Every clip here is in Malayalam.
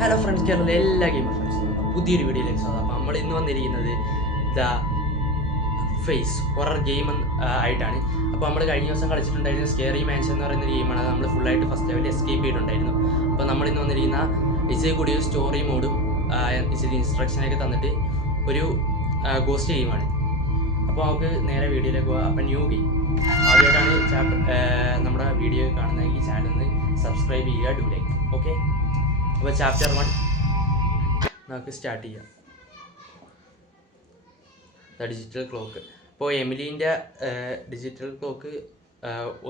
ഹലോ ഫ്രണ്ട്സ്, കേരളത്തിലെ എല്ലാ ഗെയിമർ ഫ്രണ്ട്സും പുതിയൊരു വീഡിയോയിലേക്ക് സ്വാഗതം. അപ്പോൾ നമ്മൾ ഇന്ന് വന്നിരിക്കുന്നത് ദ ഫേസ് ഹൊറർ ഗെയിം ആയിട്ടാണ്. അപ്പോൾ നമ്മൾ കഴിഞ്ഞ ദിവസം കളിച്ചിട്ടുണ്ടായിരുന്ന സ്കേറി മാൻഷൻ എന്ന് പറയുന്ന ഗെയിമാണ്. നമ്മൾ ഫുള്ളായിട്ട് ഫസ്റ്റ് ലെവലിൽ എസ്കേപ്പ് ചെയ്തിട്ടുണ്ടായിരുന്നു. അപ്പോൾ നമ്മൾ ഇന്ന് വന്നിരിക്കുന്ന ഇച്ചിരി കൂടി ഒരു സ്റ്റോറി മോഡും ഇച്ചിരി ഇൻസ്ട്രക്ഷനൊക്കെ തന്നിട്ട് ഒരു ഗോസ്റ്റ് ഗെയിമാണ്. അപ്പോൾ നമുക്ക് നേരെ വീഡിയോയിലേക്ക് പോകാം. അപ്പോൾ ന്യൂ ഗെയിം ആദ്യമായിട്ടാണ് നമ്മുടെ വീഡിയോ കാണുന്നതെങ്കിൽ ചാനൽ ഒന്ന് സബ്സ്ക്രൈബ് ചെയ്യുക, ഡു ലൈക്ക്. ഓക്കെ, അപ്പോൾ ചാപ്റ്റർ 1 നമുക്ക് സ്റ്റാർട്ട് ചെയ്യാം. The digital clock. അപ്പോൾ എമിലീൻ്റെ ഡിജിറ്റൽ ക്ലോക്ക്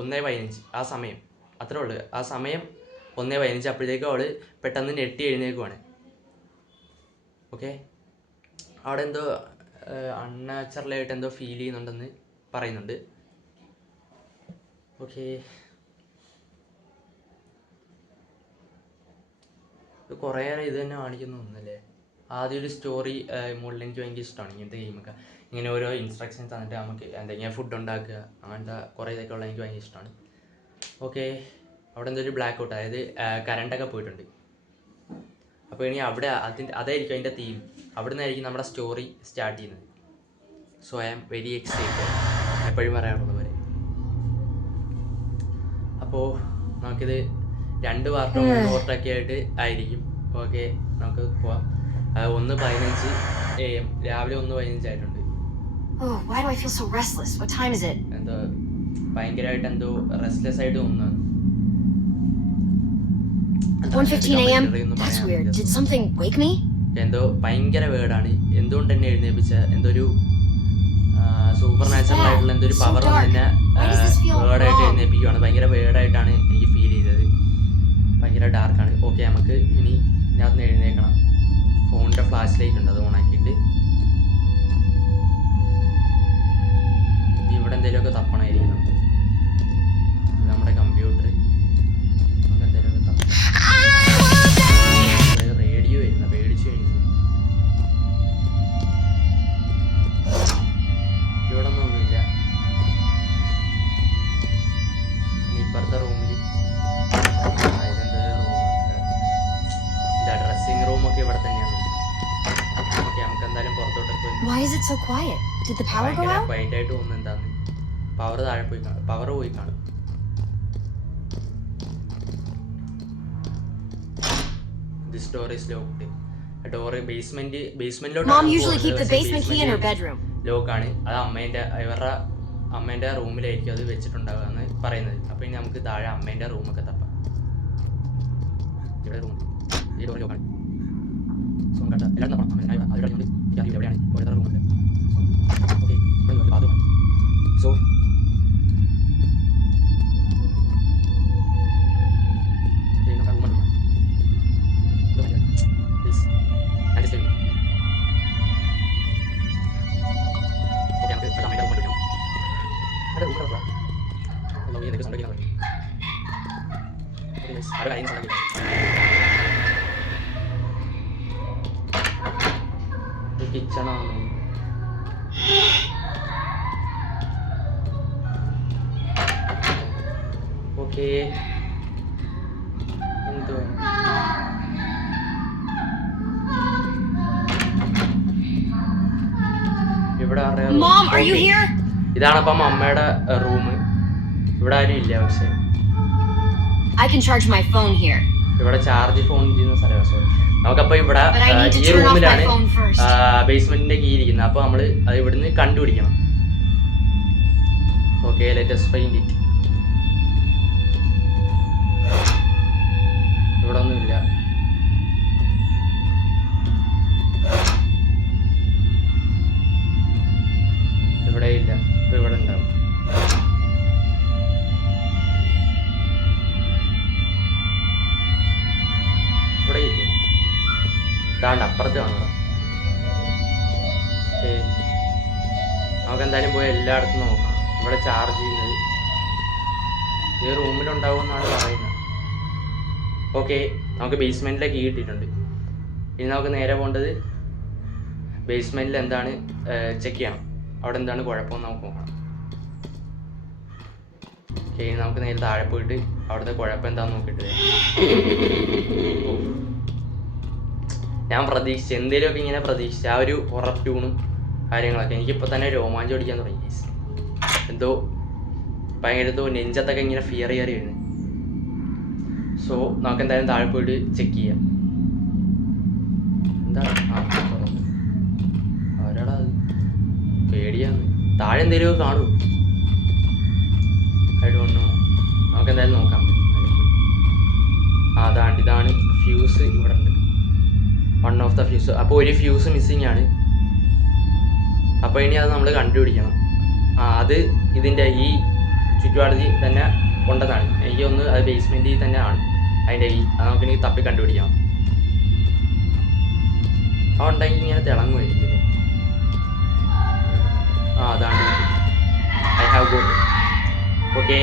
1:15 ആ സമയം, അത്രേ ഉള്ളൂ. ആ സമയം 1:15. അപ്പോഴത്തേക്കും അവൾ പെട്ടെന്ന് ഞെട്ടി എഴുന്നേക്കുവാണ്. ഓക്കെ, അവിടെ എന്തോ അൺനാച്ചുറലായിട്ട് എന്തോ ഫീൽ ചെയ്യുന്നുണ്ടെന്ന് പറയുന്നുണ്ട്. ഓക്കെ, ഇത് കുറേയേറെ ഇത് തന്നെ കാണിക്കുന്നു ഒന്നല്ലേ. ആദ്യം ഒരു സ്റ്റോറി മോഡിൽ എനിക്ക് ഭയങ്കര ഇഷ്ടമാണ് ഇങ്ങനത്തെ ഗെയിമൊക്കെ. ഇങ്ങനെ ഓരോ ഇൻസ്ട്രക്ഷൻസ് തന്നിട്ട് നമുക്ക് എന്തെങ്കിലും ഫുഡ് ഉണ്ടാക്കുക, അങ്ങനത്തെ കുറേ ഇതൊക്കെ ഉള്ള എനിക്ക് ഭയങ്കര ഇഷ്ടമാണ്. ഓക്കെ, അവിടെ എന്തൊരു ബ്ലാക്ക് ഔട്ട്, അതായത് കറണ്ടൊക്കെ പോയിട്ടുണ്ട്. അപ്പോൾ ഇനി അവിടെ അതായിരിക്കും അതിൻ്റെ തീം. അവിടെ നിന്നായിരിക്കും നമ്മുടെ സ്റ്റോറി സ്റ്റാർട്ട് ചെയ്യുന്നത്. So I am very excited, എപ്പോഴും പറയാറുള്ളത് പോലെ. അപ്പോൾ നമുക്കിത് 2 പാർട്ടോ 3 പാർട്ടൊക്കെ ആയിട്ട് ആയിരിക്കും. ഓക്കെ, നമുക്ക് പോവാം. 1:15 AM, രാവിലെ 1:15 ആയിട്ടുണ്ട്. എന്തോ ഭയങ്കരമായിട്ട് എന്തോ റെസ്റ്റ്ലെസ് ആയിട്ട് തോന്നുന്നു. 1:15 AM. That's weird. Did something wake me? എന്തോ ഭയങ്കര വേർഡാണ്. എന്തുകൊണ്ട് എന്നെ എഴുന്നേൽപ്പിച്ച എന്തോ ഒരു സൂപ്പർ നാച്ചുറൽ ആയിട്ടുള്ള എന്തോ ഒരു പവർ തന്നെ വേർഡായിട്ട് എഴുന്നേൽപ്പിക്കുകയാണ്. ഭയങ്കര വേർഡായിട്ടാണ് എനിക്ക് ഫീൽ ചെയ്തത്. ഭയങ്കര ഡാർക്കാണ്. ഓക്കെ, നമുക്ക് ഇനി ഇതിനകത്ത് നിന്ന് എഴുന്നേൽക്കണം. ഫോണിൻ്റെ ഫ്ലാഷ് ലൈറ്റ് ഉണ്ട്, അത് ഓണാക്കിയിട്ട് ഇവിടെ എന്തെങ്കിലുമൊക്കെ തപ്പണമായിരിക്കും നമുക്ക്. നമ്മുടെ കമ്പ്യൂട്ടർ നമുക്ക് എന്തെങ്കിലുമൊക്കെ തപ്പണം. റേഡിയോ വരുന്ന പേടിച്ചു കഴിഞ്ഞു. ഇവിടെ ഒന്നുമില്ല. ഇനി ഇപ്പുറത്തെ റൂമിൽ ഡ്രസ്സിംഗ് റൂമൊക്കെ ഇവിടെ തന്നെയാണ്. ഓക്കെ, നമുക്ക് എന്തായാലും പുറത്തോട്ടൊക്കെ ക്വയറ്റ് ആയിട്ട് തോന്നുന്നു. എന്താന്ന് പവർ താഴെ പോയി കാണും, പവർ പോയി കാണും. This door is locked. Door ബേസ്മെന്റിലോട്ടാണ് ലോക്കാണ്. അത് ഇവരുടെ അമ്മേൻ്റെ റൂമിലായിരിക്കും അത് വെച്ചിട്ടുണ്ടാവുക എന്ന് പറയുന്നത്. അപ്പോൾ ഇനി നമുക്ക് താഴെ അമ്മേൻ്റെ റൂമൊക്കെ തപ്പാം. ഇവിടെ റൂം ഈ ഡോർ ലോക്കാണ്. സോ കേട്ടോ, എല്ലാവരും തപ്പണം. അതിലൂടെ എവിടെയാണ് ഓരോ റൂമുണ്ട്. ഓക്കെ, ഇവിടെ ബാത്റൂമാണ്. സോ കിച്ചണാണ്. ഓക്കെ, എന്തോ ഇവിടെ ഇതാണപ്പം അമ്മയുടെ റൂം. ഇവിടെ ആരും ഇല്ല. പക്ഷെ ഇവിടെ ചാർജ് ഫോൺ ചെയ്യുന്ന സ്ഥലമാണ്. സോറി, നമുക്കപ്പോ ഇവിടെ ഈ റൂമിലാണ് ബേസ്മെന്റിന്റെ കീ ഇരിക്കുന്നത്. അപ്പൊ നമ്മള് അത് ഇവിടുന്ന് കണ്ടുപിടിക്കണം. Okay, let us find it. ഇവിടെ ഒന്നുമില്ല. ഇവിടെ ഇല്ല. ഇപ്പൊ ഇവിടെ ഉണ്ടാവും. ഇവിടെ ഇല്ല. കാണ്ട അപ്പുറത്ത് കാണണം. ഓക്കെ, നമുക്ക് എന്തായാലും പോയി എല്ലായിടത്തും നോക്കണം. ഇവിടെ ചാർജ് ചെയ്യുന്നത് ഈ റൂമിലുണ്ടാവുമെന്നാണ് പറയുന്നത്. ഓക്കെ, നമുക്ക് ബേസ്മെൻറ്റിലേക്ക് കിട്ടിയിട്ടുണ്ട്. ഇനി നമുക്ക് നേരെ പോകേണ്ടത് ബേസ്മെൻറ്റിൽ എന്താണ് ചെക്ക് ചെയ്യണം. അവിടെ എന്താണ് കുഴപ്പമെന്ന് നമുക്ക് നോക്കണം. ഓക്കെ, നമുക്ക് നേരെ താഴെ പോയിട്ട് അവിടുത്തെ കുഴപ്പം എന്താണെന്ന് നോക്കിയിട്ട് ഞാൻ പ്രതീക്ഷിച്ചു എന്തെങ്കിലുമൊക്കെ ഇങ്ങനെ പ്രതീക്ഷിച്ചു. ആ ഒരു ഹൊറർ ട്യൂണും കാര്യങ്ങളൊക്കെ എനിക്കിപ്പോൾ തന്നെ രോമാഞ്ചം ഓടിക്കാൻ തുടങ്ങി. എന്തോ ഭയങ്കര എന്തോ നെഞ്ചത്തൊക്കെ ഇങ്ങനെ ഫിയർ കയറി വരുന്നത്. സോ നമുക്ക് എന്തായാലും താഴെ പോയിട്ട് ചെക്ക് ചെയ്യാം. എന്താ അവരാടാ അത് പേടിയാന്ന്. താഴെ എന്തെങ്കിലും കാണൂ. I don't know. നമുക്ക് എന്തായാലും നോക്കാം. ഇതാണ് ഫ്യൂസ്. ഇവിടെ ഉണ്ട് വൺ ഓഫ് ദ ഫ്യൂസ്. അപ്പോൾ ഒരു ഫ്യൂസ് മിസ്സിങ് ആണ്. അപ്പോൾ ഇനി അത് നമ്മൾ കണ്ടുപിടിക്കണം. അത് ഇതിൻ്റെ ഈ ചുറ്റുപാടിൽ തന്നെ കൊണ്ടതാണ്. എനിക്ക് ഒന്ന് അത് ബേസ്മെൻറ്റിൽ തന്നെ ആണ് അതിൻ്റെ അത് നമുക്കിനി തപ്പി കണ്ടുപിടിക്കണം. ഉണ്ടെങ്കിൽ ഇങ്ങനെ തിളങ്ങുമായിരിക്കും. അതാണ് ഐ ഹാവ് ഗോട്ട്. ഓക്കെ,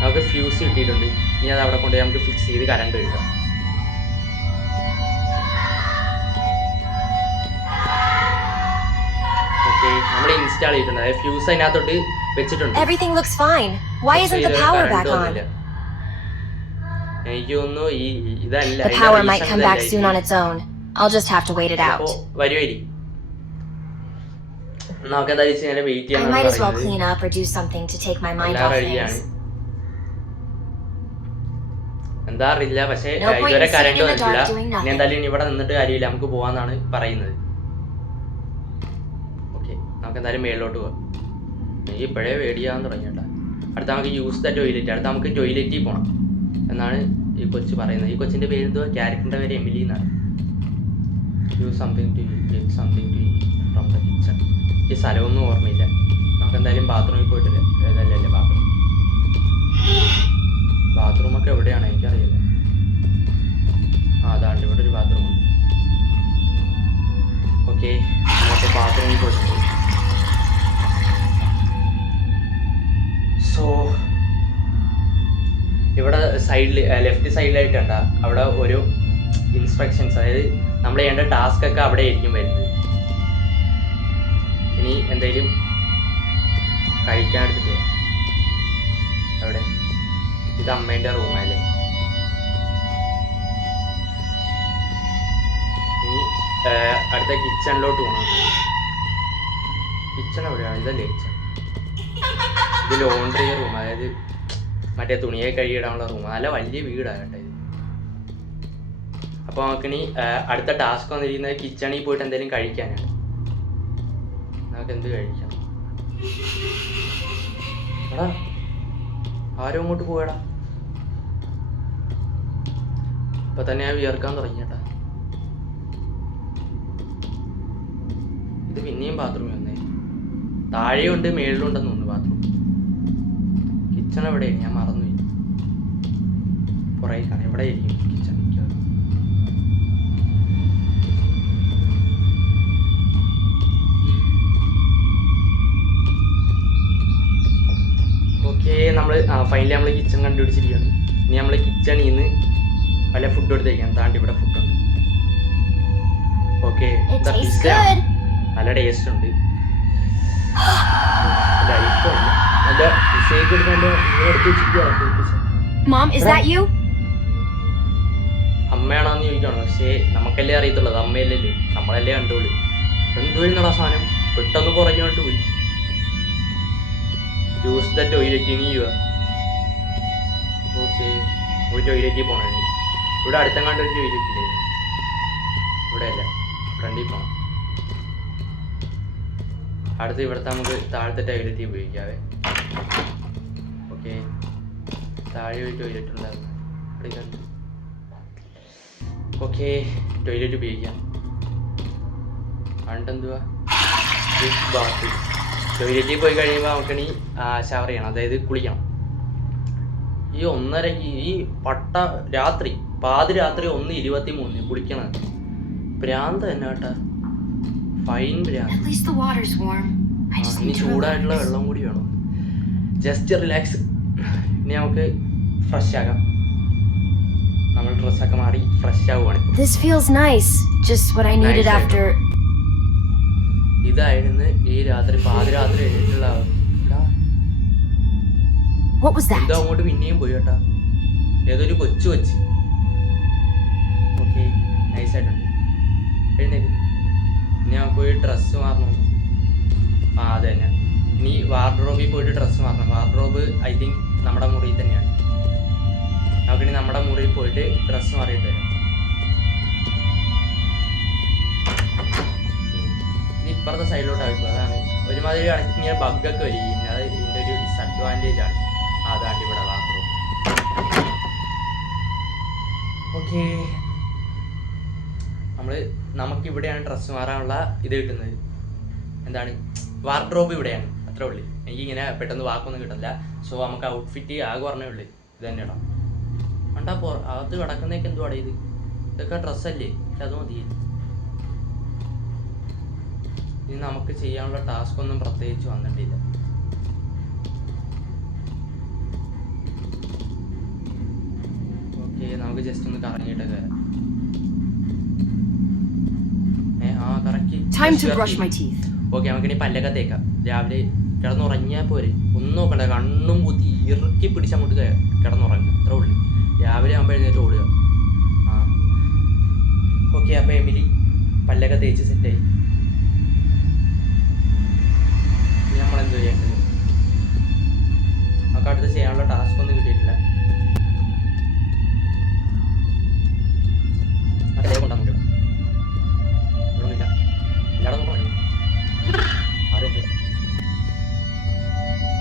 നമുക്ക് ഫ്യൂസ് കിട്ടിയിട്ടുണ്ട്. ഇനി അത് അവിടെ കൊണ്ടുപോയി നമുക്ക് ഫിക്സ് ചെയ്ത് കറണ്ട് എടുക്കാം. ഓക്കെ, നമ്മൾ ഇൻസ്റ്റാൾ ചെയ്തിട്ടുണ്ട്. അതായത് ഫ്യൂസ് അതിനകത്തോട്ട് വെച്ചിട്ടുണ്ട്. Everything looks fine. Why isn't the power back on? എനിക്ക് തോന്നുന്നു ഇതല്ല. The power might come back soon on its own. I'll just have to wait it out. വരുമായിരിക്കും. നമുക്ക് എന്താ വെച്ചാൽ വെയിറ്റ് ചെയ്യാൻ. I might as well clean up or do something to take my mind off things. എന്താ അറിയില്ല, പക്ഷേ ഇതുവരെ കറണ്ട് വന്നിട്ടില്ല. ഇനി എന്തായാലും ഇവിടെ നിന്നിട്ട് കാര്യമില്ല, നമുക്ക് പോവാന്നാണ് പറയുന്നത്. ഓക്കെ, നമുക്ക് എന്തായാലും മേളിലോട്ട് പോവാം. എനിക്ക് ഇപ്പോഴേ പേടിയാകാൻ തുടങ്ങിയിട്ടാ. അടുത്ത നമുക്ക് യൂസ് ദ ടോയ്ലറ്റ്. അടുത്ത നമുക്ക് ടോയ്ലറ്റിൽ പോകണം എന്നാണ് ഈ കൊച്ച് പറയുന്നത്. ഈ കൊച്ചിൻ്റെ പേര് എന്തോ, ക്യാരക്ടറിൻ്റെ പേര് എമിലി എന്നാണ്. Use something to get something to from the kitchen. ഈ സ്ഥലമൊന്നും ഓർമ്മയില്ല. നമുക്ക് എന്തായാലും ബാത്റൂമിൽ പോയിട്ടില്ല. ഏതല്ലേ ബാത്റൂമൊക്കെ എവിടെയാണ് എനിക്കറിയില്ല. അതാണ്ട് ഇവിടെ ഒരു ബാത്റൂം ഉണ്ട്. ഓക്കെ, നമുക്ക് ബാത്റൂമിൽ പോയിട്ടുണ്ട്. സോ ഇവിടെ സൈഡിൽ ലെഫ്റ്റ് സൈഡിലായിട്ടുണ്ട് അവിടെ ഒരു ഇൻസ്ട്രക്ഷൻസ്, അതായത് നമ്മൾ ചെയ്യേണ്ട ടാസ്ക് ഒക്കെ അവിടെ ആയിരിക്കും വരുന്നത്. ഇനി എന്തെങ്കിലും കഴിക്കാൻ എടുത്തിട്ട് അവിടെ. ഇത് അമ്മേൻ്റെ റൂമല്ലേ. ഇനി അടുത്ത കിച്ചണിലോട്ട് പോകണം. കിച്ചൺ എവിടെയാണ്? ഇതല്ലേ കിച്ചൺ. ഇത് ലോണ്ടറി റൂം, അതായത് മറ്റേ തുണിയെ കഴുകിയിടാനുള്ള റൂം. നല്ല വലിയ വീടാണ് കേട്ടോ ഇത്. അപ്പോൾ നമുക്കിനി അടുത്ത ടാസ്ക് വന്നിരിക്കുന്നത് കിച്ചണിൽ പോയിട്ട് എന്തെങ്കിലും കഴിക്കാനാണ്. നമുക്ക് എന്ത് കഴിക്കണം? എടാ ആരും അങ്ങോട്ട് പോയടാ. ഇപ്പൊ തന്നെ ഞാൻ വിയർക്കാൻ തുടങ്ങിയേട്ടാ. ഇത് പിന്നെയും ബാത്റൂമിൽ വന്നേ. താഴെയുണ്ട് മേളിലുണ്ടെന്ന് തോന്നുന്നു ബാത്റൂം. കിച്ചൺ എവിടെ? ഞാൻ മറന്നുപോയി. പുറകെ കാണാം. എവിടെ ആയിരിക്കും കിച്ചൺ? ഓക്കെ, നമ്മൾ ഫൈനലി നമ്മൾ കിച്ചൺ കണ്ടുപിടിച്ചിരിക്കുകയാണ്. ഇനി നമ്മൾ കിച്ചണിൽ നിന്ന് വല്ല ഫുഡ് എടുത്ത് കഴിക്കാം. താണ്ടി ഇവിടെ ഫുഡുണ്ട്. ഓക്കെ, നല്ല ടേസ്റ്റ് ഉണ്ട്. Mom, is that you? അമ്മയാണോന്ന് ചോദിക്കണം. പക്ഷേ നമുക്കല്ലേ അറിയത്തുള്ളത്, അമ്മയല്ലേ, നമ്മളല്ലേ കണ്ടോളൂ. എന്തുവരുന്നടാ സാധനം പെട്ടെന്ന് കുറഞ്ഞോട്ട് പോയി. Use the toilet. ഇനി ചെയ്യുക. ഓക്കെ, ഒരു ടോയ്ലറ്റിൽ പോകണം. ഇവിടെ അടുത്ത കണ്ടൊരു ടോയ്ലറ്റ് ഇല്ലേ? ഇവിടെ അല്ല, ഫ്രണ്ടിൽ പോകണം. അടുത്ത് ഇവിടുത്തെ നമുക്ക് താഴത്തെ ടോയ്ലറ്റിൽ ഉപയോഗിക്കാവേ. ഓക്കെ, താഴെ ഒരു ടോയ്ലറ്റ് ഉണ്ടാകും. ഓക്കെ, ടോയ്ലറ്റ് ഉപയോഗിക്കാം. പണ്ടെന്തുവാ ബാത്ത്. ടോയ്ലറ്റിൽ പോയി കഴിയുമ്പോൾ നമുക്കിനി ഷവർ ചെയ്യണം, അതായത് കുളിക്കണം. ഈ 1:30 ഈ രാത്രി പാതിരാത്രി 1:23 കുളിക്കണം. ഭ്രാന്ത് തന്നെ കേട്ടാ. ഫൈൻ ഭ്രാന്ത്. ഇനി ചൂടായിട്ടുള്ള വെള്ളം കൂടി വേണം. Just relax. ഇനി നമുക്ക് ഫ്രഷ് ആകാം. നമ്മൾ ഡ്രസ്സൊക്കെ മാറി ഫ്രഷ് ആവുകയാണ്. ഇതായിരുന്നു ഈ രാത്രി പാതിരാത്രി എഴുതിയിട്ടുള്ള. ഇതാ അങ്ങോട്ട് പിന്നെയും പോയി കേട്ടാ. ഏതൊരു കൊച്ചു. ഓക്കെ, നൈസായിട്ടുണ്ട്. എഴുന്നേക്ക്. ഇനി നമുക്ക് പോയി ഡ്രസ്സ് മാറണം. ആ അത് തന്നെ. ഇനി വാർഡ്രോബിൽ പോയിട്ട് ഡ്രസ്സ് മാറണം. വാർഡ്രോബ് ഐ തിങ്ക് നമ്മുടെ മുറിയിൽ തന്നെയാണ്. നമുക്കിനി നമ്മുടെ മുറിയിൽ പോയിട്ട് ഡ്രസ്സ് മാറിയിട്ട് വരാം. ഇത് ഇപ്പുറത്തെ സൈഡിലോട്ടാണ് ഇപ്പോൾ. അതാണ് ഒരുമാതിരി കണക്ക് ഇങ്ങനെ ബഗ്ഗൊക്കെ വരികയും അത് ഇതിൻ്റെ ഒരു ഡിസഡ്വാൻറ്റേജ് ആണ്. അതാണ് ഇവിടെ വാർഡ്രോബ്. ഓക്കെ, നമുക്കിവിടെയാണ് ഡ്രസ്സ് മാറാനുള്ള ഇത് കിട്ടുന്നത്. എന്താണ്, വാർഡ്രോബ് ഇവിടെയാണ്. അത്രേ ഉള്ളൂ. എനിക്കിങ്ങനെ പെട്ടെന്ന് വാക്കൊന്നും കിട്ടില്ല. സോ നമുക്ക് ഔട്ട്ഫിറ്റ് ആകെ പറഞ്ഞേ ഉള്ളൂ ഇത് തന്നെയാണോ. കണ്ടാ അകത്ത് കിടക്കുന്നേക്ക് എന്തുവാടേ ഇത്? ഇതൊക്കെ ഡ്രസ്സല്ലേ? പക്ഷെ അത് മതി. ഇനി നമുക്ക് ചെയ്യാനുള്ള ടാസ്ക് ഒന്നും പ്രത്യേകിച്ച് വന്നിട്ടില്ല. ഓക്കെ, നമുക്ക് ജസ്റ്റ് ഒന്ന് കറങ്ങിയിട്ട് കയറാം. ഓക്കെ, നമുക്കിനി പല്ലൊക്കെ തേക്കാം. രാവിലെ കിടന്നുറങ്ങിയാൽ പോരെ, ഒന്നും നോക്കണ്ട. കണ്ണും കുത്തി ഇറുക്കി പിടിച്ച് അങ്ങോട്ട് കിടന്നുറങ്ങുക. അത്രേ ഉള്ളൂ. രാവിലെ ആകുമ്പോൾ എഴുന്നേറ്റ് ഓടുക. ആ ഓക്കെ, അപ്പോൾ എമിലി പല്ലൊക്കെ തേച്ച് സെറ്റായി. ഇനി നമ്മളെന്ത് ചെയ്യേണ്ടത്? നമുക്ക് അടുത്ത് ചെയ്യാനുള്ള ടാസ്ക് ഒന്നും കിട്ടിയിട്ടില്ല. അതേ കൊണ്ടാ നോക്കണം. ഒന്നുമില്ല, എല്ലായിടം നോക്കണം.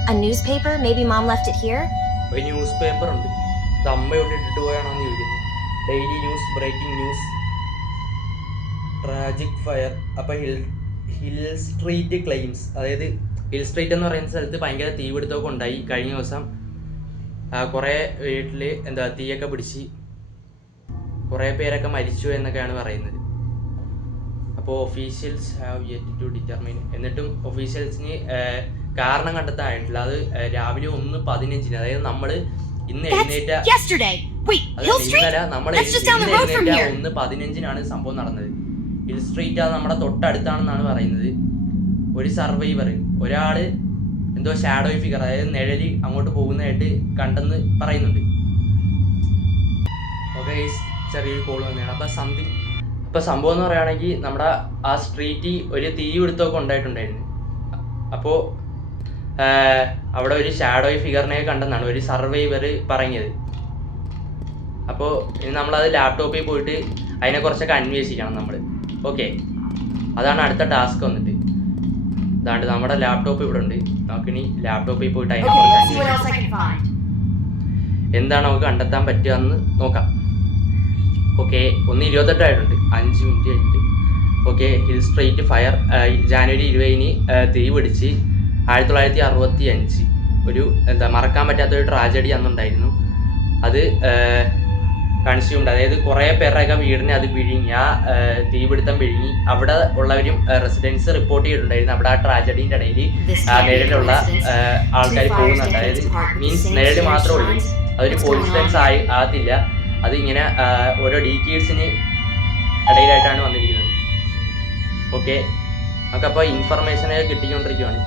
A newspaper? Maybe mom left it here? ഒരു ന്യൂസ് പേപ്പർ ഉണ്ട്. ഇത് അമ്മ ഇവിടെ ഇട്ടിട്ട് പോയാണോന്ന് ചോദിക്കുന്നത്. Daily news, breaking news, tragic fire. അപ്പോൾ ഹിൽ സ്ട്രീറ്റ് ക്ലെയിംസ്, അതായത് ഹിൽ സ്ട്രീറ്റ് എന്ന് പറയുന്ന സ്ഥലത്ത് ഭയങ്കര തീപിടുത്തമൊക്കെ ഉണ്ടായി കഴിഞ്ഞ ദിവസം. കുറേ വീട്ടിൽ തീയൊക്കെ പിടിച്ച് കുറേ പേരൊക്കെ മരിച്ചു എന്നൊക്കെയാണ് പറയുന്നത്. അപ്പോൾ officials have yet to determine. എന്നിട്ടും ഒഫീഷ്യൽസിന് കാരണം കണ്ടെത്താനായിട്ടില്ല. അത് രാവിലെ 1:15, അതായത് നമ്മൾ ഇന്ന് എഴുന്നേറ്റ ഇന്നലെ നമ്മൾ എഴുന്നേറ്റ 1:15 സംഭവം നടന്നത്. ഹിൽ സ്ട്രീറ്റ് അത് നമ്മുടെ തൊട്ടടുത്താണെന്നാണ് പറയുന്നത്. ഒരു സർവൈവർ, ഒരാള് എന്തോ ഷാഡോ ഫിഗർ, അതായത് നിഴല് അങ്ങോട്ട് പോകുന്നതായിട്ട് കണ്ടെന്ന് പറയുന്നുണ്ട്. ഓക്കെ, ചെറിയൊരു കോൾ വന്നതാണ്. അപ്പോൾ സംഭവം എന്ന് പറയുകയാണെങ്കിൽ നമ്മുടെ ആ സ്ട്രീറ്റിൽ ഒരു തീപിടുത്തമൊക്കെ ഉണ്ടായിട്ടുണ്ടായിരുന്നു. അപ്പോൾ അവിടെ ഒരു ഷാഡോ ഫിഗറിനെ കണ്ടെന്നാണ് ഒരു സർവൈവർ പറഞ്ഞത്. അപ്പോൾ ഇനി നമ്മളത് ലാപ്ടോപ്പിൽ പോയിട്ട് അതിനെക്കുറിച്ചൊക്കെ അന്വേഷിക്കണം നമ്മൾ. ഓക്കെ, അതാണ് അടുത്ത ടാസ്ക് വന്നിട്ട്. അതാണ്ട് നമ്മുടെ ലാപ്ടോപ്പ് ഇവിടെ ഉണ്ട്. നമുക്കിനി ലാപ്ടോപ്പിൽ പോയിട്ട് അതിനെക്കുറിച്ച് അന്വേഷിക്കാം. എന്താണ് നമുക്ക് കണ്ടെത്താൻ പറ്റുക എന്ന് നോക്കാം. ഓക്കെ, 1:28 ആയിട്ടുണ്ട്, 5 മിനിറ്റ് കഴിഞ്ഞിട്ട്. Okay, hill street fire January 20 തീ പിടിച്ച് 1965 ഒരു മറക്കാൻ പറ്റാത്തൊരു ട്രാജഡി അന്നുണ്ടായിരുന്നു. അത് കൺസ്യൂംഡ്, അതായത് കുറേ പേരുടെയൊക്കെ വീടിനെ അത് വിഴുങ്ങി, ആ തീപിടുത്തം വിഴുങ്ങി. അവിടെ ഉള്ളവരും റെസിഡൻസ് റിപ്പോർട്ട് ചെയ്തിട്ടുണ്ടായിരുന്നു. അവിടെ ആ ട്രാജഡീൻ്റെ ഇടയിൽ നിഴലുള്ള ആൾക്കാർ പോകുന്നുണ്ട്. അതായത് മീൻസ് നിഴല് മാത്രമേ ഉള്ളൂ, അതൊരു കോയിൻസിഡൻസ് ആകത്തില്ല. അതിങ്ങനെ ഓരോ ഡീറ്റെയിൽസിന് ഇടയിലായിട്ടാണ് വന്നിരിക്കുന്നത്. ഓക്കെ, നമുക്കപ്പോൾ ഇൻഫർമേഷനെ കിട്ടിക്കൊണ്ടിരിക്കുകയാണ്.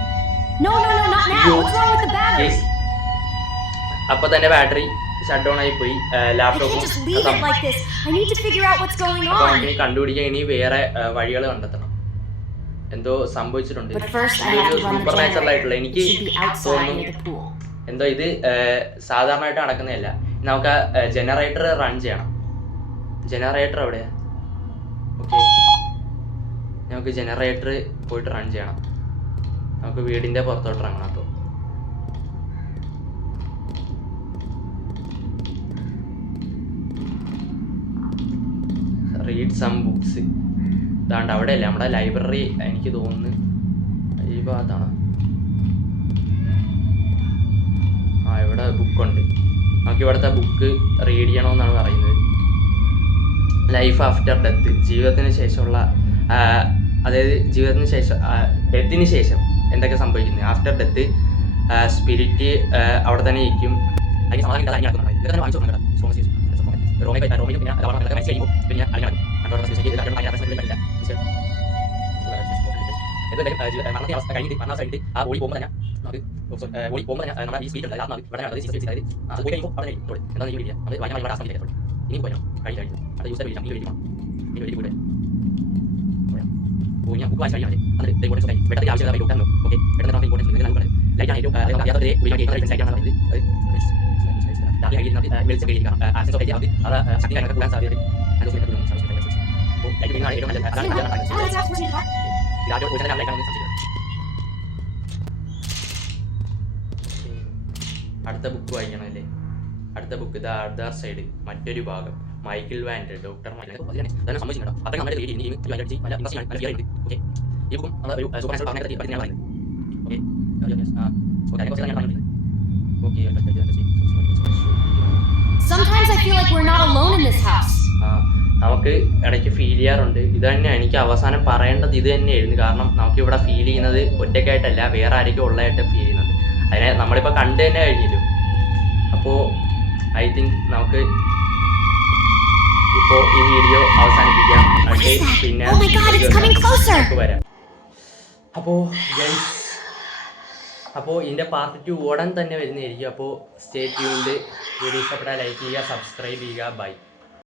അപ്പൊ തന്നെ ബാറ്ററി ഷട്ട് ഡൗൺ ആയി പോയി ലാപ്ടോപ്പും. നമുക്ക് കണ്ടുപിടിക്കാൻ ഇനി വേറെ വഴികൾ കണ്ടെത്തണം. എന്തോ സംഭവിച്ചിട്ടുണ്ട്, സൂപ്പർ നാച്ചുറൽ ആയിട്ടുള്ള. എനിക്ക് തോന്നുന്നു എന്തോ ഇത് സാധാരണയായിട്ട് നടക്കുന്നതല്ല. നമുക്ക് ജനറേറ്റർ റൺ ചെയ്യണം. ജനറേറ്റർ എവിടെയാ? ഓക്കെ, നമുക്ക് ജനറേറ്റർ പോയിട്ട് റൺ ചെയ്യണം. നമുക്ക് വീടിൻ്റെ പുറത്തോട്ട് ഇറങ്ങണം. അപ്പോൾ റീഡ് സം ബുക്സ്. ഇതാണ്ട് അവിടെയല്ലേ നമ്മുടെ ലൈബ്രറി, എനിക്ക് തോന്നുന്നു ഈ ഭാഗത്താണ്. ഇവിടെ ബുക്കുണ്ട്. നമുക്ക് ഇവിടുത്തെ ബുക്ക് റീഡ് ചെയ്യണമെന്നാണ് പറയുന്നത്. ലൈഫ് ആഫ്റ്റർ ഡെത്ത്, ജീവിതത്തിന് ശേഷമുള്ള, അതായത് ജീവിതത്തിന് ശേഷം, ഡെത്തിന് ശേഷം എന്തൊക്കെ സംഭവിക്കുന്നത്. ആഫ്റ്റർ ഡെത്ത് സ്പിരിറ്റ് അവിടെ തന്നെ ഇരിക്കും. മരണത്തെ കഴിഞ്ഞിട്ട് ആ ഓടി പോകുമ്പോൾ തന്നെ നമുക്ക് ഓടി പോകുമ്പോൾ തന്നെ നമ്മുടെ ഈ സ്പീഡ് ഉണ്ട്, ആത്മാവ് ഇവിടെ അത് പോയി കഴിയുമ്പോൾ അവിടെ കഴിയും. എന്താണെന്ന് ഈ വീഡിയോ നമ്മൾ വായന ആസ്വദിക്കാൻ ഇനി പോയാൽ കഴിഞ്ഞു. അത് യൂസ് ചെയ്ത് ഇനി പോയിട്ട് ബുക്ക് വായിച്ച് കഴിയാതെ അത് ഇമ്പോർട്ടൻസ് കഴിഞ്ഞു പെട്ടെന്ന് ആവശ്യമുള്ള ബൈ ഡോക്ടർ ഓക്കെ പെട്ടെന്ന് നമുക്ക് ഇമ്പോർട്ടൻസ് നിങ്ങൾ പറയുന്നത് ലൈറ്റ് ആണെങ്കിലും അറിയാത്തവരെ ഉപയോഗിക്കാൻ പറയുന്നത് അത് വെളിച്ചം കഴിയുക ആക്സസ് ഓഫ് അത് ശക്തി കാര്യങ്ങൾ കൂടാൻ സാധ്യത അപ്പോൾ ലൈറ്റ് വീണാണ് ഏറ്റവും നല്ലത് അതാണ് രാജോ പൂജ ലൈറ്റാണ് അടുത്ത ബുക്ക് വായിക്കണം അല്ലേ അടുത്ത ബുക്ക് ദ അദർ സൈഡ് മറ്റൊരു ഭാഗം മൈക്കിൾ വാൻഡ് ഡോക്ടർ തന്നെ സംഭവിച്ചിട്ടുണ്ടോ അത്ര നമ്മുടെ ഓക്കെ ഈ ബുക്കും ഒരു സൂപ്പർ നാച്ചുറൽ പറഞ്ഞ പറ്റി Sometimes I feel like we're not alone in this house. നമുക്ക് ഇടയ്ക്ക് ഫീൽ ചെയ്യാറുണ്ട് ഇത് തന്നെ എനിക്ക് അവസാനം പറയേണ്ടത് ഇത് തന്നെയായിരുന്നു കാരണം നമുക്ക് ഇവിടെ ഫീൽ ചെയ്യുന്നത് ഒറ്റയ്ക്കായിട്ടല്ല വേറെ ആരെങ്കിലും ഉള്ളതായിട്ട് ഫീൽ ചെയ്യുന്നുണ്ട് അതിനെ നമ്മളിപ്പോൾ കണ്ടു തന്നെ കഴിഞ്ഞല്ലോ അപ്പോൾ ഐ തിങ്ക് നമുക്ക് ഇപ്പോൾ ഈ വീഡിയോ അവസാനിപ്പിക്കാം പിന്നെ നമുക്ക് വരാം അപ്പോൾ ഇതിൻ്റെ പാർട്ട് 2 ഉടൻ തന്നെ വരുന്നതായിരിക്കും അപ്പോൾ സ്റ്റേ ട്യൂൺഡ് വീഡിയോ ഇഷ്ടപ്പെട്ടാൽ ലൈക്ക് ചെയ്യുക സബ്സ്ക്രൈബ് ചെയ്യുക ബൈ